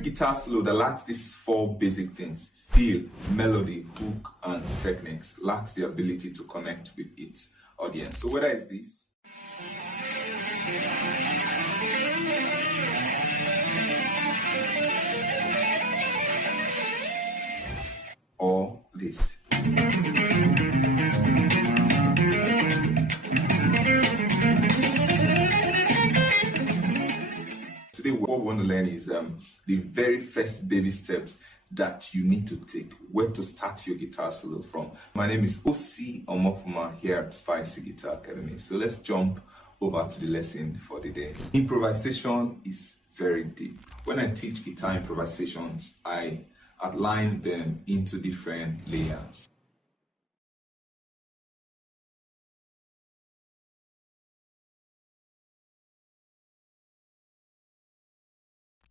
Every guitar solo that lacks these four basic things, feel, melody, hook, and techniques, lacks the ability to connect with its audience. So whether it's this, or this. Today, what we want to learn is the very first baby steps that you need to take, where to start your guitar solo from. My name is O.C. Omofuma here at Spicy Guitar Academy. So let's jump over to the lesson for the day. Improvisation is very deep. When I teach guitar improvisations, I outline them into different layers.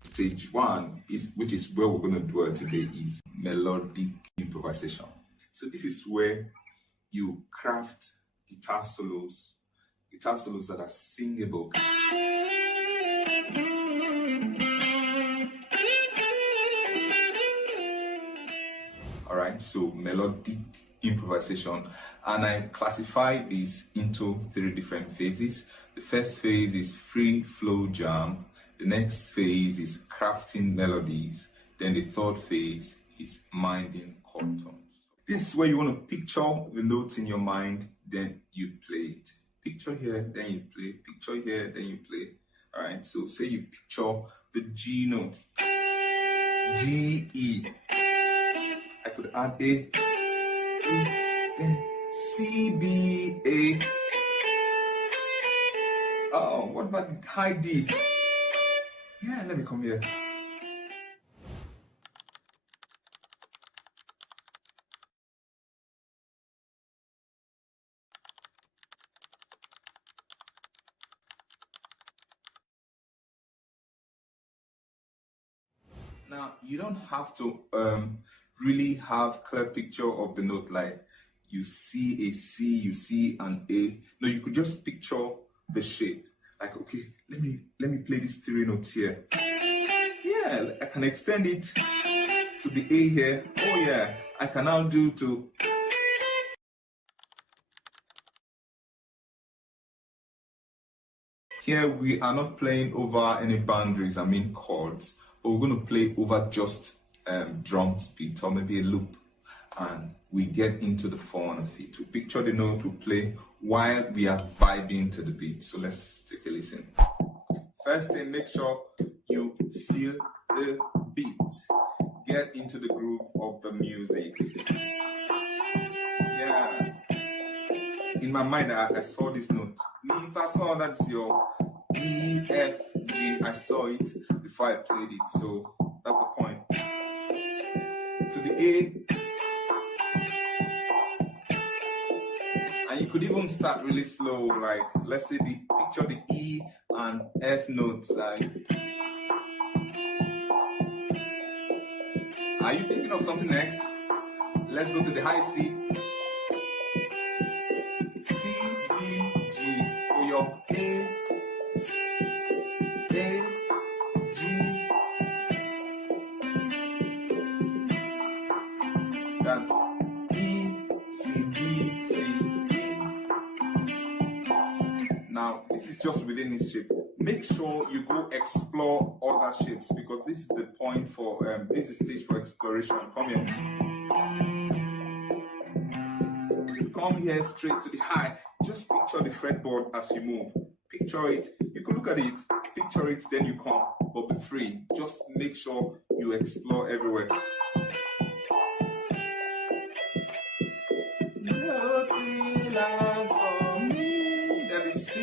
Stage one, which is where we're going to dwell today, is melodic improvisation. So this is where you craft guitar solos that are singable. All right, so melodic improvisation, and I classify this into three different phases. The first phase is free flow jam. The next phase is crafting melodies. Then the third phase is minding chord tones. This is where you want to picture the notes in your mind, then you play it. Picture here, then you play. Picture here, then you play. All right, so say you picture the G note. G, E. I could add A, E, then C, B, A. Oh, what about the high D? Yeah, let me come here. Now, you don't have to really have clear picture of the note, like you see a C, you see an A. No, you could just picture the shape. Like, okay, let me play these three notes here. Yeah, I can extend it to the A here. Oh yeah, I can now do to. Here we are not playing over any boundaries, I mean chords, but we're going to play over just drum beat or maybe a loop, and we get into the fun of it. We picture the note, we play while we are vibing to the beat. So let's take a listen. First thing, make sure you feel the beat. Get into the groove of the music. Yeah. In my mind, I saw this note. If I saw that's your E, F, G, I saw it before I played it. So that's the point. To the A. And you could even start really slow, like let's say picture the E and F notes, like. Are you thinking of something next? Let's go to the high C. C, B, G. So your A, G. That's E, C, B, C, E. Now, this is just within this shape. Make sure you go explore other shapes, because this is the point for, this is stage for exploration. Come here. Come here straight to the high. Just picture the fretboard as you move. Picture it. You can look at it, picture it, then you come. But be free. Just make sure you explore everywhere. That is C,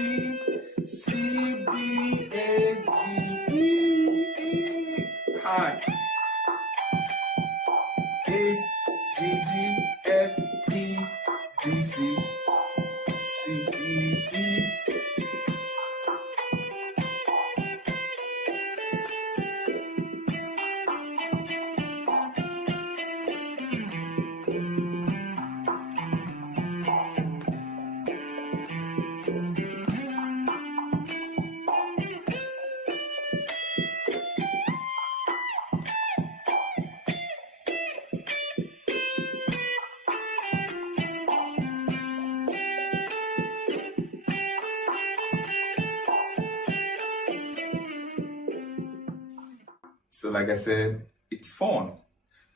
C, B, A, G, E, high. A, G, G, F, E, D, C, C, E, E. So like I said, it's fun.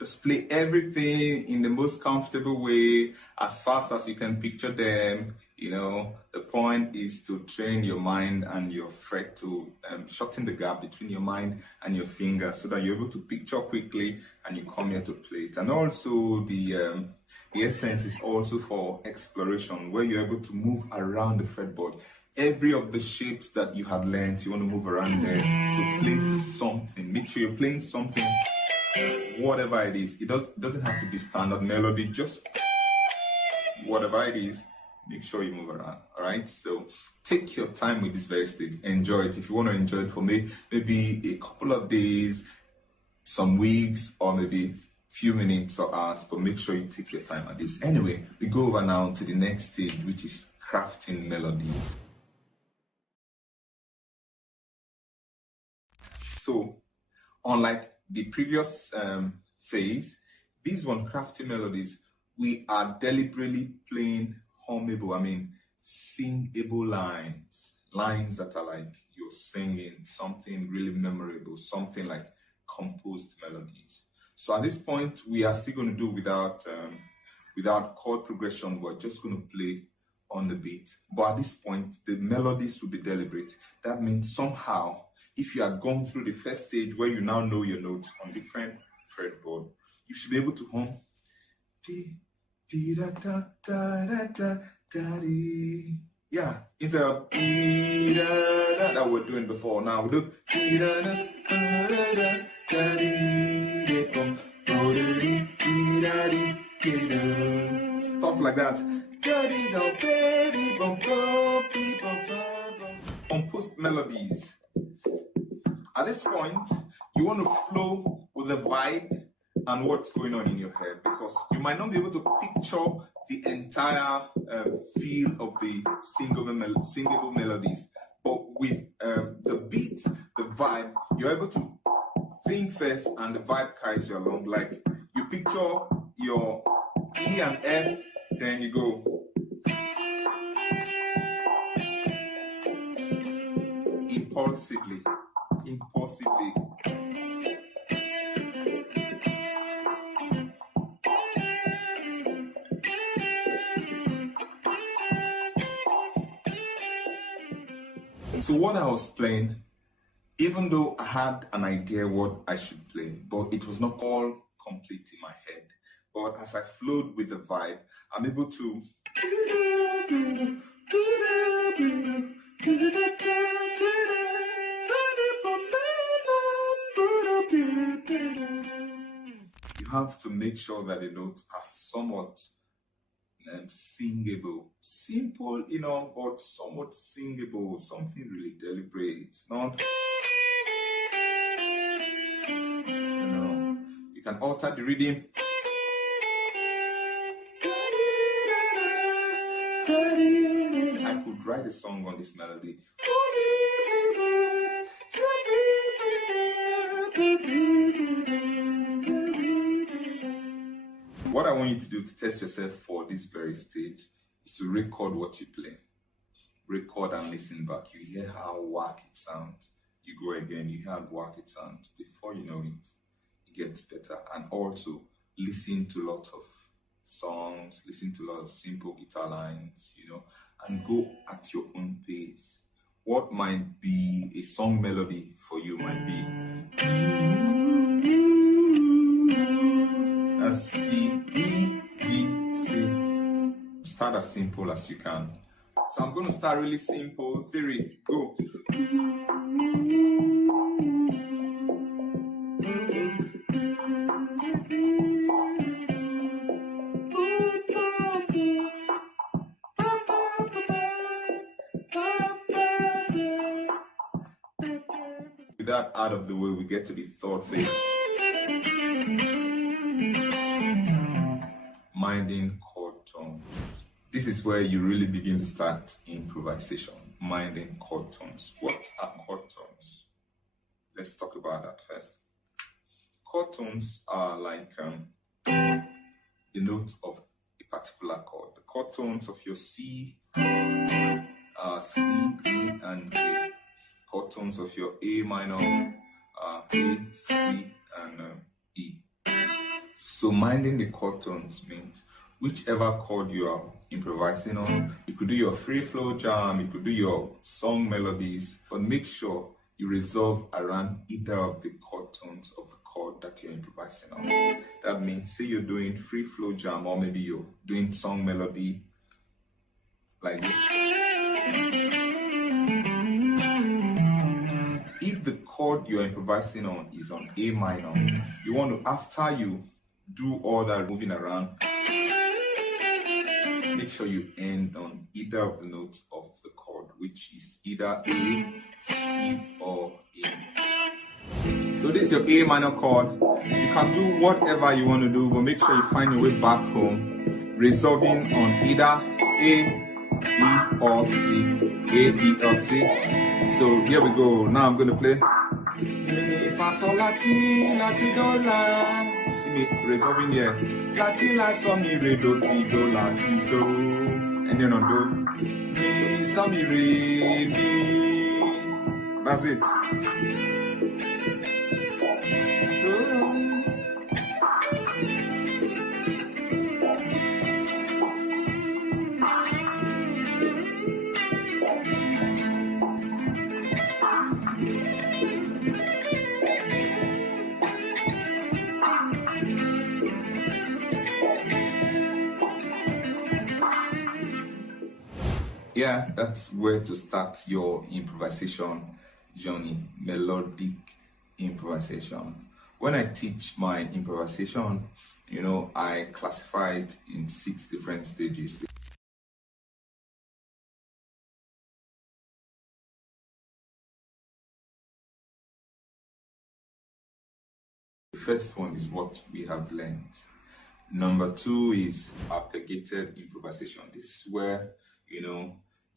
Just play everything in the most comfortable way, as fast as you can picture them. You know, the point is to train your mind and your fret to shorten the gap between your mind and your fingers so that you're able to picture quickly and you come here to play it. And also the essence is also for exploration, where you're able to move around the fretboard. Every of the shapes that you have learned, you want to move around there to play something. Make sure you're playing something, whatever it is. It doesn't have to be standard melody, just whatever it is, make sure you move around. All right, so take your time with this very stage. Enjoy it. If you want to enjoy it for me, maybe a couple of days, some weeks, or maybe few minutes or hours, but make sure you take your time at this. Anyway, we go over now to the next stage, which is crafting melodies. So unlike the previous phase, this one, crafting melodies, we are deliberately playing hummable, singable lines that are like you're singing something really memorable, something like composed melodies. So at this point, we are still going to do without chord progression. We're just going to play on the beat. But at this point, the melodies will be deliberate. That means somehow, if you had gone through the first stage where you now know your notes on different fretboard, you should be able to hum. Yeah, instead of that we're doing before. Now we do stuff like that. Composed melodies. At this point, you want to flow with the vibe and what's going on in your head, because you might not be able to picture the entire feel of the singable melodies, but with the beat, the vibe, you're able to think first and the vibe carries you along. Like you picture your E and F, then you go impulsively. So what I was playing, even though I had an idea what I should play, but it was not all complete in my head. But as I flowed with the vibe, I'm able to you have to make sure that the notes are somewhat singable. Simple, but somewhat singable, something really deliberate. It's not, you can alter the rhythm. I could write a song on this melody. What I want you to do to test yourself for this very stage is to record what you play. Record and listen back. You hear how whack it sounds. You go again, you hear how whack it sounds. Before you know it, it gets better. And also listen to lots of songs, listen to a lot of simple guitar lines, and go at your own pace. What might be a song melody for you might be a C, E, D, C. Start as simple as you can. So I'm going to start really simple. 3, go. With that out of the way, we get to the third phase. Minding chord tones. This is where you really begin to start improvisation. Minding chord tones. What are chord tones? Let's talk about that first. Chord tones are like the notes of a particular chord. The chord tones of your C are C, E, and G. Chord tones of your A minor are A, C, and E. So minding the chord tones means whichever chord you are improvising on, you could do your free flow jam, you could do your song melodies, but make sure you resolve around either of the chord tones of the chord that you're improvising on. That means, say you're doing free flow jam, or maybe you're doing song melody like this. If the chord you're improvising on is on A minor, you want to, after you do all that moving around, make sure you end on either of the notes of the chord, which is either A, C, or A. So this is your A minor chord. You can do whatever you want to do, but make sure you find your way back home, resolving on either A, E, or C. A, E, or C. So here we go. Now I'm going to play. Mi, fa, sol, la, ti, do, la. See me resolving here. La, ti, la, sol, mi, re, do, ti, do, la, ti, do. And then on do. Mi, sol, mi, re, mi. That's it. Yeah, that's where to start your improvisation journey, melodic improvisation. When I teach my improvisation, I classify it in 6 different stages. The first one is what we have learned. Number 2 is arpeggiated improvisation. This is where,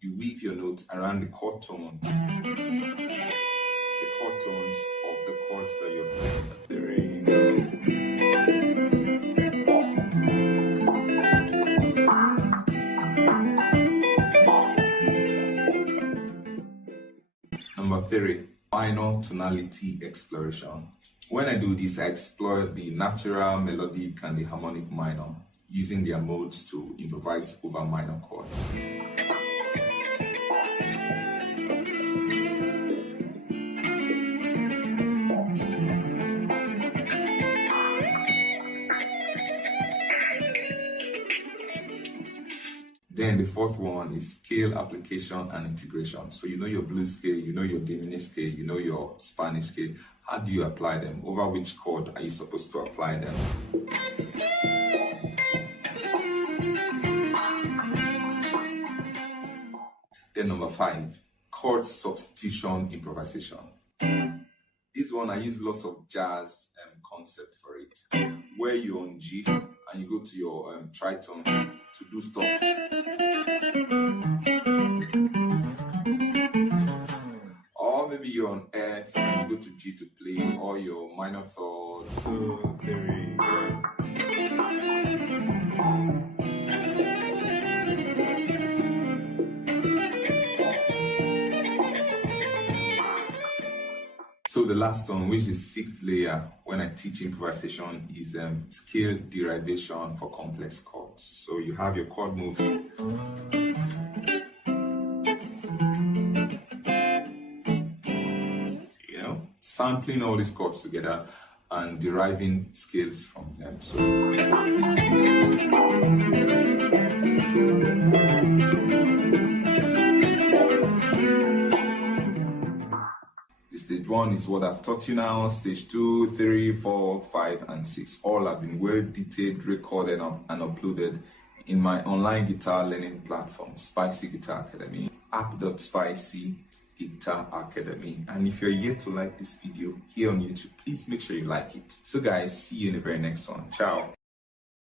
you weave your notes around the chord tone. The chord tones of the chords that you're playing. Number 3, minor tonality exploration. When I do this, I explore the natural, melodic, and the harmonic minor, using their modes to improvise over minor chords. Then the 4th one is scale application and integration. So you know your blues scale, you know your diminished scale, you know your Spanish scale. How do you apply them? Over which chord are you supposed to apply them? Then number 5, chord substitution improvisation. This one, I use lots of jazz concept for it, where you're on G and you go to your tritone to do stuff. Or maybe you're on F and you go to G to play, or your minor third, 2, 3, So the last one, which is 6th layer, when I teach improvisation, is scale derivation for complex chords. So you have your chord moves. Sampling all these chords together and deriving scales from them. So stage 1 is what I've taught you now. Stage 2, 3, 4, 5, and 6. All have been well detailed, recorded, and uploaded in my online guitar learning platform, Spicy Guitar Academy, app.spicy Guitar Academy. And if you're yet to like this video here on YouTube, please make sure you like it. So guys, see you in the very next one. Ciao.